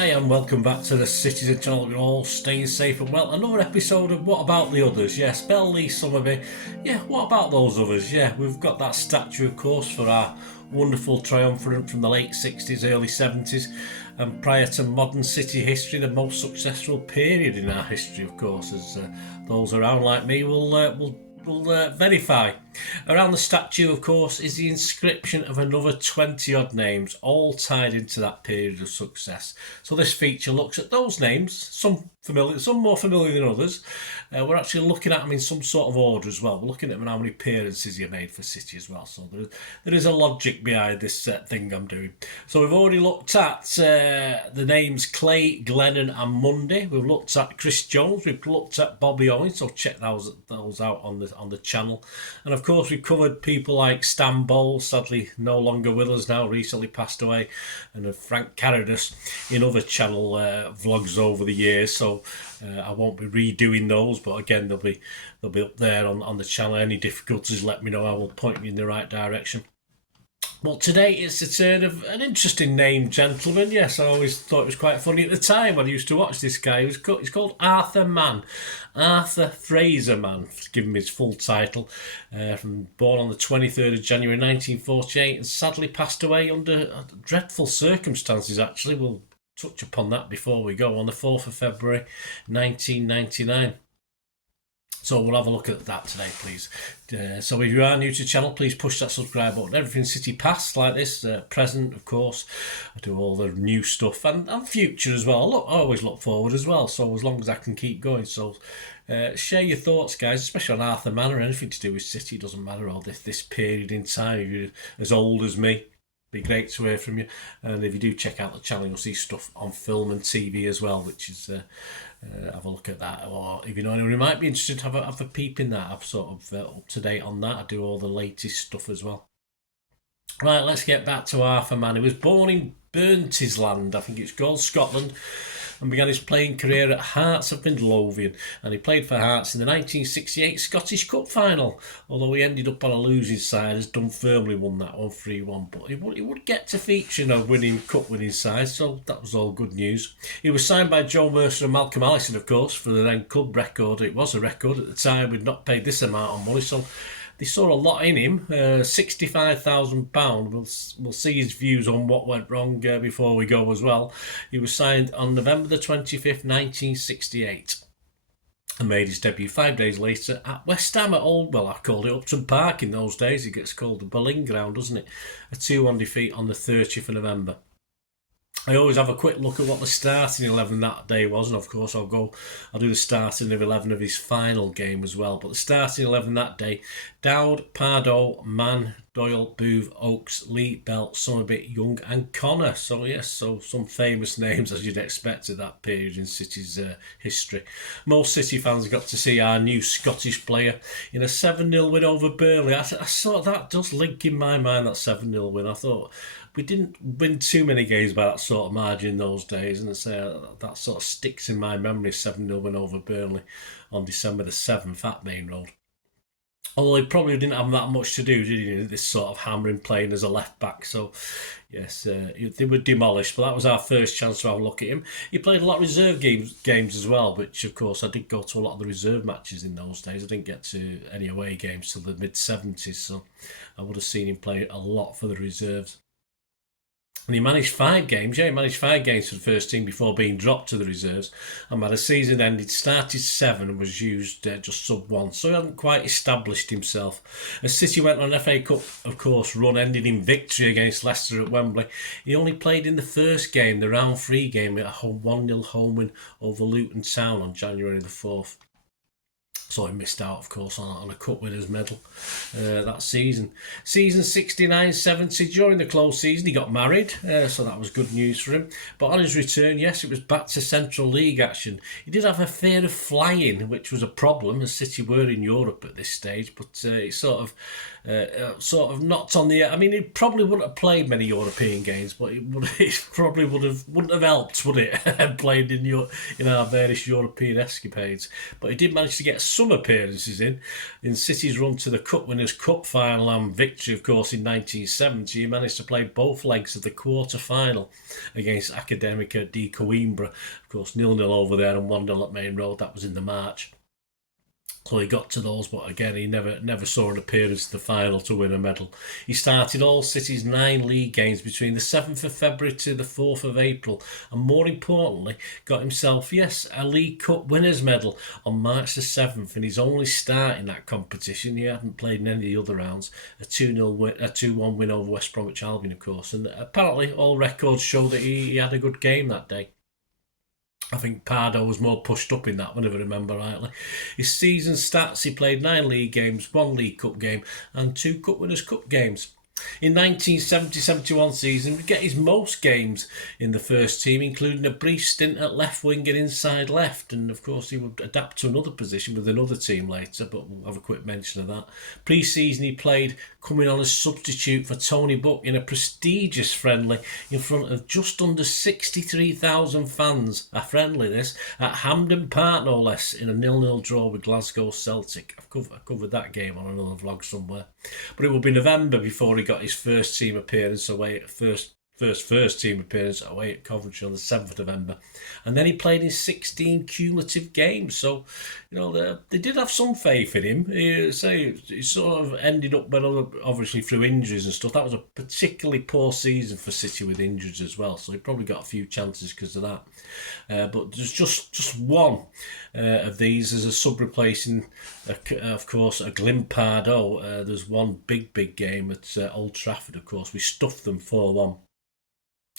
Hi and welcome back to the Citizen channel. We're all staying safe and well. Another episode of What About the Others? Yes, Bell Lee Summerby. Yeah, what about those others? Yeah, we've got that statue, of course, for our wonderful triumvirate from the late 60s, early 70s. And prior to modern city history, the most successful period in our history, of course, as those around like me will verify. Around the statue, of course, is the inscription of another 20 odd names, all tied into that period of success. So this feature looks at those names, some familiar, some more familiar than others. We're actually looking at them in some sort of order as well. We're looking at them and how many appearances you made for City as well. So there is a logic behind this thing I'm doing. So we've already looked at the names Clay, Glennon and Mundy. We've looked at Chris Jones. We've looked at Bobby Owen. So check those out on the channel. And of course we've covered people like Stan Bowles, sadly no longer with us now, recently passed away, and Frank Carradus in other channel vlogs over the years. So I won't be redoing those, but again they'll be up there on the channel. Any difficulties, let me know. I will point you in the right direction. Well, today it's the turn of an interesting name gentleman. Yes, I always thought it was quite funny at the time when I used to watch this guy. He's called Arthur Mann. Arthur Fraser Mann, to give him his full title. Born on the 23rd of January 1948 and sadly passed away under dreadful circumstances, actually. We'll touch upon that before we go. On the 4th of February 1999. So we'll have a look at that today, please. So if you are new to the channel, please push that subscribe button. Everything City past like this, present, of course. I do all the new stuff and future as well. I always look forward as well, so as long as I can keep going. So share your thoughts, guys, especially on Arthur Mann or anything to do with City. It doesn't matter, or this period in time. If you're as old as me, be great to hear from you. And if you do check out the channel, you'll see stuff on film and TV as well, which is have a look at that. Or if you know anyone who might be interested, have a peep in that. I'm sort of up to date on that. I do all the latest stuff as well. Right, let's get back to Arthur Mann. He was born in Burntisland, I think it's called, Scotland, and began his playing career at Hearts of Midlothian, and he played for Hearts in the 1968 Scottish Cup final, although he ended up on a losing side as Dunfermline won that one 3-1, but he would get to feature in a cup winning side, so that was all good news. He was signed by Joe Mercer and Malcolm Allison, of course, for the then club record. It was a record at the time. We'd not paid this amount of money, so they saw a lot in him. £65,000. We'll see his views on what went wrong before we go as well. He was signed on November the 25th, 1968. And made his debut 5 days later at West Ham at I called it Upton Park in those days. It gets called the Boleyn Ground, doesn't it? A 2-1 defeat on the 30th of November. I always have a quick look at what the starting 11 that day was, and of course I'll do the starting of 11 of his final game as well. But the starting 11 that day: Dowd, Pardo, Mann, Doyle, Booth, Oakes, Lee, Bell, Summerby, Young and Connor. So yes, so some famous names as you'd expect at that period in City's history. Most City fans got to see our new Scottish player in a 7-0 win over Burnley. I saw that does link in my mind, that 7-0 win. I thought we didn't win too many games by that sort of margin in those days, and that sort of sticks in my memory. 7-0 win over Burnley on December the 7th at Main Road. Although he probably didn't have that much to do, did he, this sort of hammering playing as a left back. So yes, they were demolished, but that was our first chance to have a look at him. He played a lot of reserve games as well, which of course I did go to a lot of the reserve matches in those days. I didn't get to any away games till the mid-70s, so I would have seen him play a lot for the reserves. And he managed 5 games. Yeah, he managed 5 games for the first team before being dropped to the reserves. And by the season end, he'd started 7 and was used just sub-1. So he hadn't quite established himself. As City went on an FA Cup, of course, run ended in victory against Leicester at Wembley. He only played in the first game, the round 3 game, at a 1-0 home win over Luton Town on January the 4th. So he missed out, of course, on a Cup Winners' Medal that season. Season 69-70, during the close season, he got married, so that was good news for him. But on his return, yes, it was back to Central League action. He did have a fear of flying, which was a problem, as City were in Europe at this stage, but it sort of knocked on the. I mean, he probably wouldn't have played many European games, but it probably wouldn't have helped, would it? Played in our various European escapades. But he did manage to get some appearances in City's run to the Cup Winners' Cup final and victory, of course, in 1970. He managed to play both legs of the quarter-final against Academica di Coimbra. Of course, 0-0 over there and 1-0 at Main Road. That was in the March. So he got to those, but again, he never saw an appearance in the final to win a medal. He started all City's 9 league games between the 7th of February to the 4th of April, and more importantly, got himself, a League Cup winners medal on March the 7th, and his only start in that competition. He hadn't played in any of the other rounds. A 2-1 win over West Bromwich Albion, of course, and apparently all records show that he had a good game that day. I think Pardo was more pushed up in that one, if I remember rightly. His season stats, he played 9 league games, 1 League Cup game and 2 Cup Winners' Cup games. In 1970-71 season, we get his most games in the first team, including a brief stint at left wing and inside left. And of course, he would adapt to another position with another team later, but we'll have a quick mention of that. Pre-season, he played coming on as substitute for Tony Buck in a prestigious friendly in front of just under 63,000 fans. A friendly, this, at Hampden Park, no less, in a 0-0 draw with Glasgow Celtic. I've covered that game on another vlog somewhere. But it will be November before he got his first team appearance away at first team appearance away at Coventry on the 7th of November. And then he played in 16 cumulative games. So, they did have some faith in him. He sort of ended up, obviously through injuries and stuff. That was a particularly poor season for City with injuries as well. So he probably got a few chances because of that. But there's just one of these as a sub replacing, of course, a Glimpardo. There's one big game at Old Trafford, of course. We stuffed them 4-1.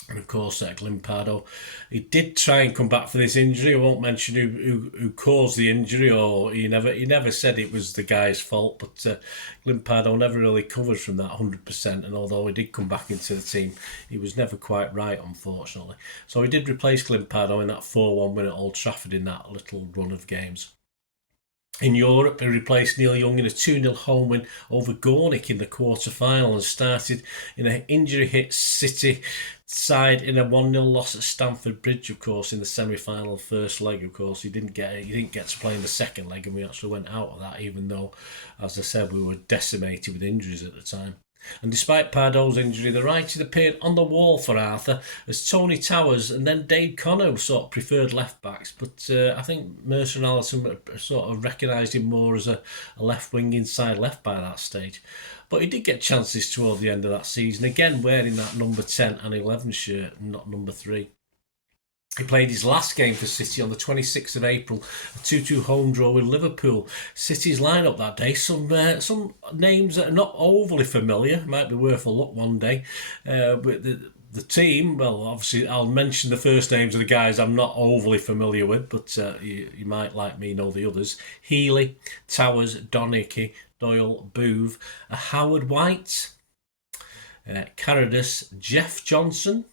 And of course, Glimpardo, he did try and come back for this injury. I won't mention who caused the injury, or he never said it was the guy's fault. But Glimpardo never really covered from that 100%. And although he did come back into the team, he was never quite right, unfortunately. So he did replace Glimpardo in that 4-1 win at Old Trafford in that little run of games. In Europe, he replaced Neil Young in a 2-0 home win over Gornick in the quarter-final and started in an injury-hit City side in a 1-0 loss at Stamford Bridge, of course, in the semi-final first leg. Of course, he didn't get to play in the second leg, and we actually went out of that, even though, as I said, we were decimated with injuries at the time. And despite Pardo's injury, the righties appeared on the wall for Arthur as Tony Towers and then Dave Connor sort of preferred left backs. But I think Mercer and Allison sort of recognised him more as a left wing inside left by that stage. But he did get chances toward the end of that season, again wearing that number 10 and 11 shirt and not number 3. He played his last game for City on the 26th of April, a 2-2 home draw with Liverpool. City's lineup that day, some names that are not overly familiar, might be worth a look one day. But the team, well, obviously I'll mention the first names of the guys I'm not overly familiar with, but you might, like me, know the others. Healy, Towers, Donicky, Doyle, Boove, Howard White, Carradus, Jeff Johnson,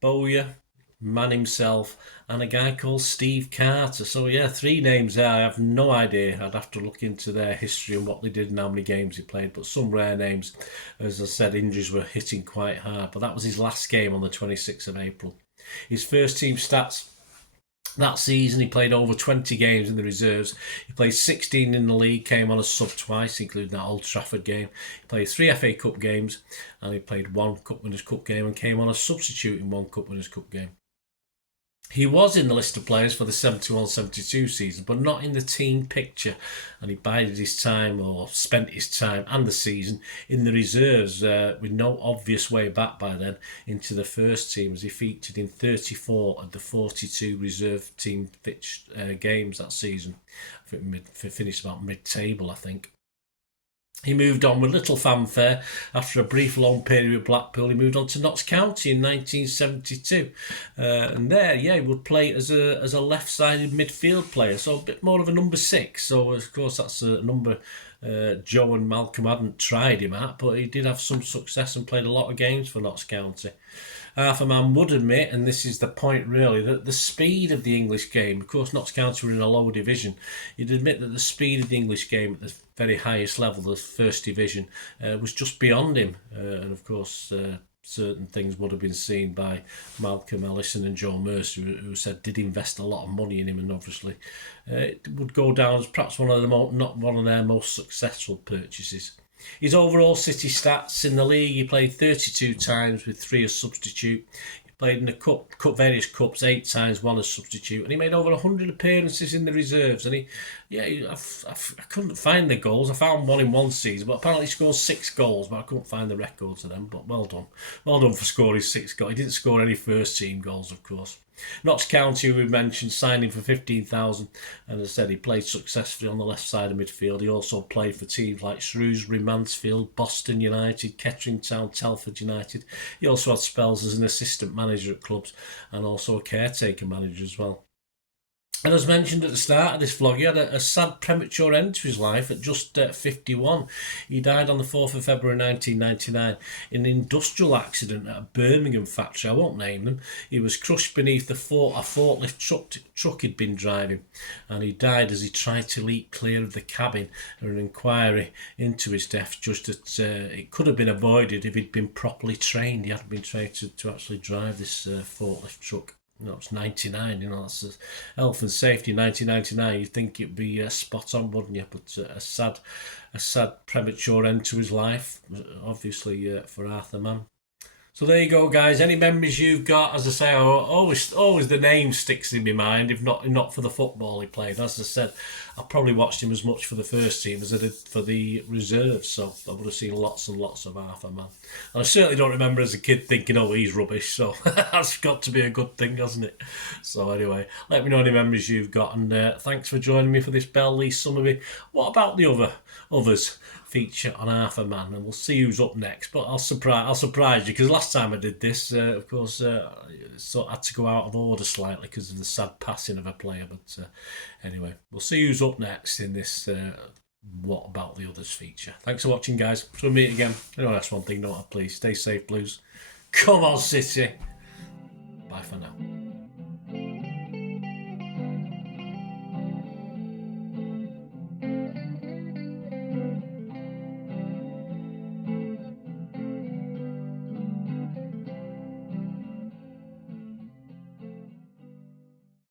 Bowyer, Mann himself, and a guy called Steve Carter. So 3 names there. I have no idea. I'd have to look into their history and what they did and how many games he played, but some rare names. As I said, injuries were hitting quite hard, but that was his last game on the 26th of April. His first team stats that season, he played over 20 games in the reserves. He played 16 in the league, came on as sub twice, including that Old Trafford game. He played 3 FA Cup games, and he played 1 Cup Winners' Cup game and came on as substitute in 1 Cup Winners' Cup game. He was in the list of players for the 71-72 season, but not in the team picture, and he bided his time, or spent his time and the season, in the reserves with no obvious way back by then into the first team, as he featured in 34 of the 42 reserve team games that season. I think finished about mid-table, I think. He moved on with little fanfare. After a brief long period with Blackpool, he moved on to Notts County in 1972. And there, he would play as a left-sided midfield player, so a bit more of a number 6. So, of course, that's a number Joe and Malcolm hadn't tried him at, but he did have some success and played a lot of games for Notts County. Arthur Mann would admit, and this is the point really, that the speed of the English game, of course Notts County were in a lower division, he'd admit that the speed of the English game at the very highest level, the first division, was just beyond him. And of course, certain things would have been seen by Malcolm Ellison and Joe Mercer, who said did invest a lot of money in him, and obviously it would go down as perhaps not one of their most successful purchases. His overall City stats in the league: he played 32 times with 3 as substitute. Played in the various cups 8 times, 1 as substitute, and he made over 100 appearances in the reserves. And I couldn't find the goals. I found one in one season, but apparently he scored 6 goals, but I couldn't find the records of them. But well done for scoring 6 goals. He didn't score any first team goals, of course. Notts County, we mentioned, signed him for 15,000, and as I said, he played successfully on the left side of midfield. He also played for teams like Shrewsbury, Mansfield, Boston United, Kettering Town, Telford United. He also had spells as an assistant manager at clubs and also a caretaker manager as well. And as mentioned at the start of this vlog, he had a sad premature end to his life at just 51. He died on the 4th of February 1999 in an industrial accident at a Birmingham factory. I won't name them. He was crushed beneath a forklift truck he'd been driving, and he died as he tried to leap clear of the cabin. And an inquiry into his death judged that it could have been avoided if he'd been properly trained. He hadn't been trained to actually drive this forklift truck. It's 99, that's health and safety in 1999. You'd think it'd be spot on, wouldn't you? But a sad premature end to his life, obviously, for Arthur Mann. So there you go, guys. Any memories you've got? As I say, always the name sticks in my mind, if not for the football he played. As I said, I probably watched him as much for the first team as I did for the reserves, so I would have seen lots and lots of Arthur Mann. And I certainly don't remember as a kid thinking, oh, he's rubbish, so that's got to be a good thing, hasn't it? So anyway, let me know any memories you've got, and thanks for joining me for this Bell Lee Summerby. What about the others? Feature on Arthur Mann, and we'll see who's up next. But I'll surprise you, because last time I did this, of course, I had to go out of order slightly because of the sad passing of a player. But anyway, we'll see who's up next in this What About the Others feature. Thanks for watching, guys. So we'll meet again. That's one thing, don't I? Please stay safe, Blues. Come on, City. Bye for now.